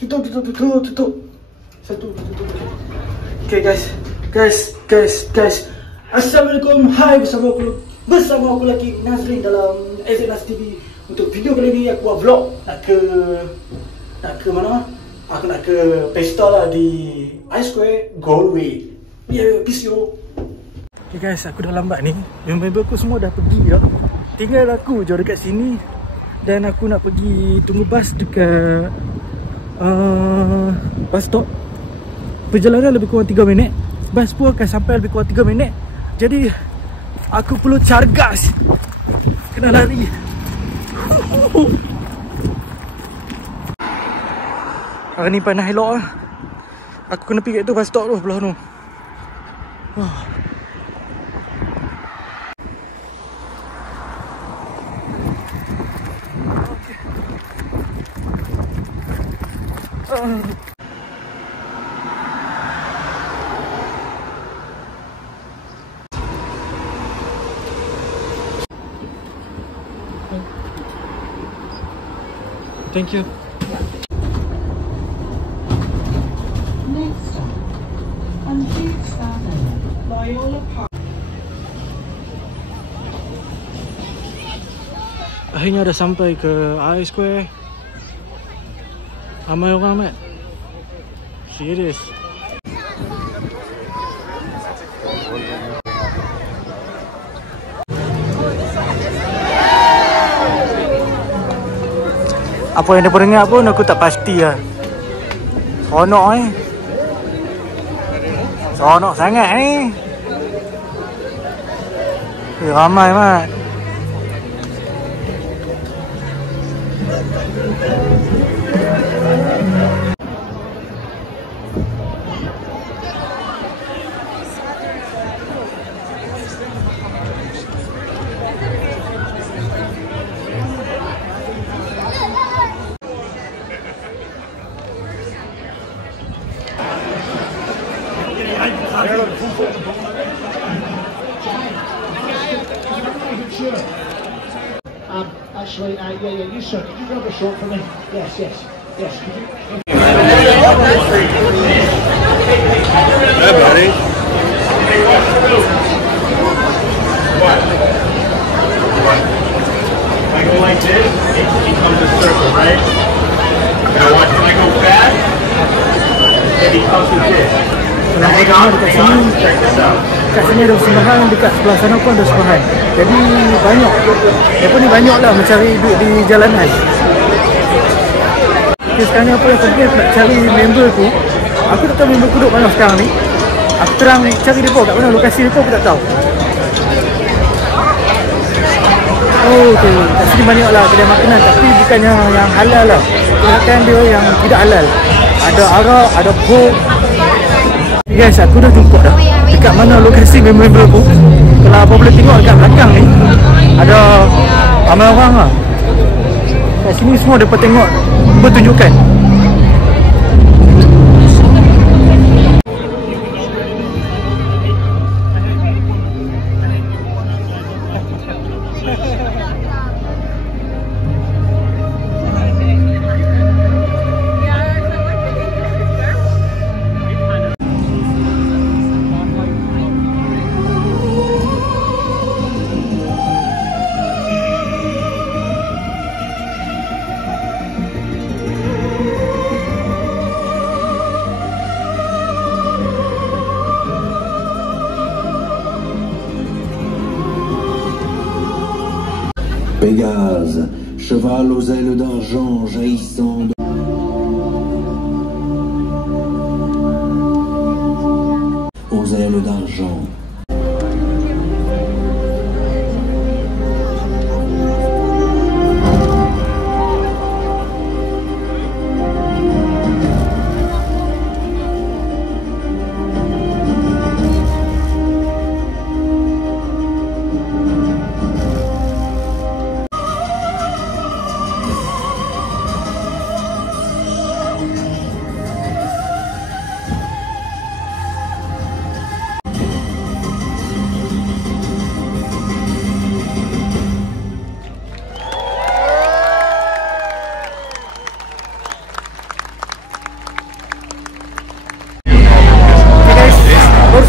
Tutup. Satu, tutup. Okay guys. Assalamualaikum. Hai, bersama aku lagi Nazrin dalam AZNaz TV. Untuk video kali ni aku buat vlog. Nak ke mana? Aku nak ke pesta lah di I-Square Galway. Peace yo. Okay guys, aku dah lambat ni. Member aku semua dah pergi dah. Tinggal aku je dekat sini. Dan aku nak pergi tunggu bas dekat bus stop. Perjalanan lebih kurang 3 minit. Bas pun akan sampai lebih kurang 3 minit. Jadi aku perlu cargas. Kena lari. Hari ni panas elok lah. Aku kena pergi kat tu bus stop tu, belah tu. Thank you. Next stop, on Hughes Avenue, Loyola Park. Akhirnya dah sampai ke I-Square. Ramai orang, Mat. Serius. Apa yang dia dengar pun aku tak pasti lah. Seronok Seronok sangat ramai, Mat. Actually, yeah, you sir, could you grab a short for me? Yes. Could you? Hey, buddy. What? If I go like this, it becomes a circle, right? Now watch, if I go fast, it becomes a disc. Now hang on, check this out. Kat sini ada sembahan, dekat sebelah sana pun ada sembahan. Jadi banyak. Mereka ni banyak lah mencari duit di jalanan. Okay, sekarang ni apa yang penting nak cari member aku. Aku tak tahu member aku duduk mana sekarang ni. Aku terang cari mereka kat mana, lokasi mereka aku tak tahu. Oh tu, kat sini banyak lah kedai makanan. Tapi bukannya yang halal lah. Kebanyakan dia yang tidak halal. Ada arak, ada bok. Guys, aku dah jumpa dah dekat mana lokasi member aku. Kalau apa boleh tengok dekat belakang ni, ada ramai orang lah. Kat sini semua dapat tengok pertunjukan. Pégase, cheval aux ailes d'argent jaillissant de... aux ailes d'argent.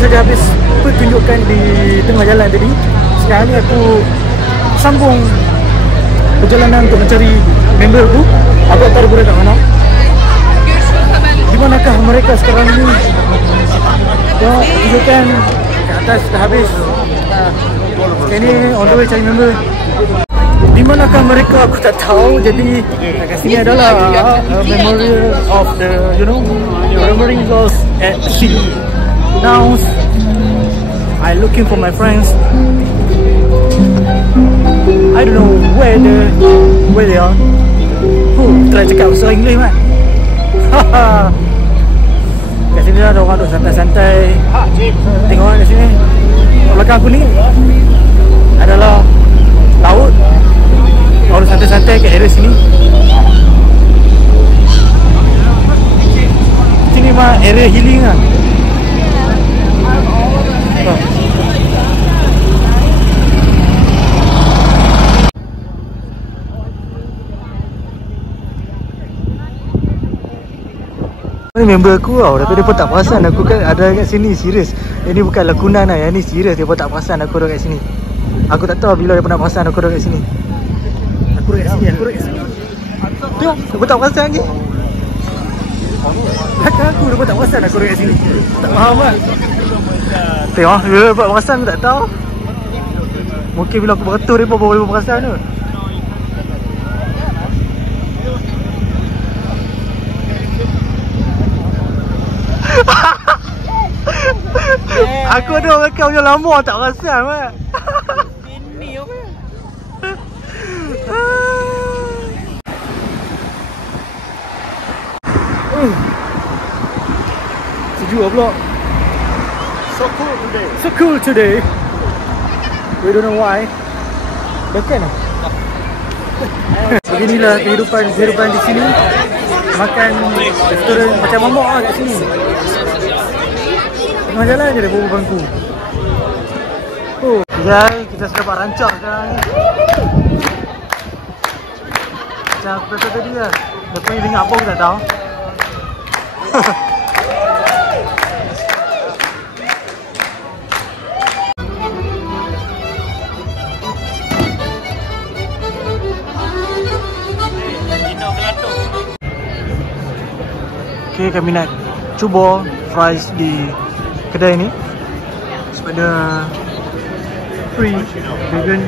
saja habis pertunjukan di tengah jalan tadi. Sekarang ni aku sambung perjalanan untuk mencari member aku. Aku tak tahu berada mana. Di manakah mereka sekarang ni? Tengok tunjukan ke atas dah habis. Sekarang ni on the way cari member. Di manakah mereka aku tak tahu. Jadi kat sini adalah memorial of the remembering those at sea. Now I looking for my friends. I don't know where they are. Try cakap bahasa Inggeris mat. Kat sini ada orang duduk santai-santai. Tengok kat sini. Belakang aku ni adalah laut. Orang santai-santai kat area sini. Sini mah area healing lah. Ni member aku tau, tapi dia pun tak perasan aku kan ada kat sini, serius. Yang ni bukan lakonan lah, yang ni serius, dia pun tak perasan aku ada kat sini. Aku tak tahu bila dia pun nak perasan aku ada kat sini. Aku ada kat sini, aku ada kat sini. Tengok, aku tak perasan lagi. Belakang aku dia pun tak perasan aku ada kat sini. Tak faham kan. Tengok, bila dia buat perasan aku tak tahu. Mungkin bila aku beratur dia pun baru perasan tu. Aku ada orang kau punya lama tak perasan mat. Ini apa? Sejuk pula. So cool today. We don't know why. Bukan lah. Beginilah kehidupan di sini. Makan restoran macam mamak lah kat sini. Tengah jalan je dia bawa bangku. Sekejap, kita sudah dapat rancak sekarang ni. Macam aku kata tadi lah, lepas ni dengar apa aku tak tahu. Okay, kami nak cuba fries di kedai ni sebab dia free, vegan.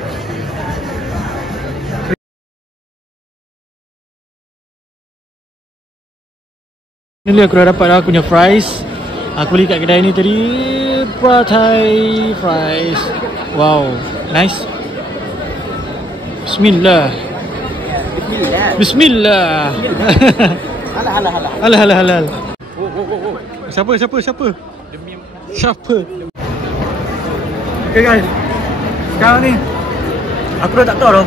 Ni aku dah dapat aku punya fries. Aku beli kat kedai ni tadi, Pad Thai fries. Wow, nice. Bismillah. Bismillah. Halal. Siapa? Okay guys, sekarang ni aku dah tak tahu dah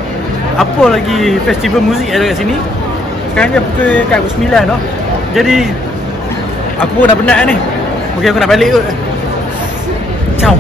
apa lagi festival muzik ada kat sini. Sekarang ni pukul kat pukul 9 dah. Jadi aku pun dah penat ni. Mungkin aku nak balik kot. Ciao.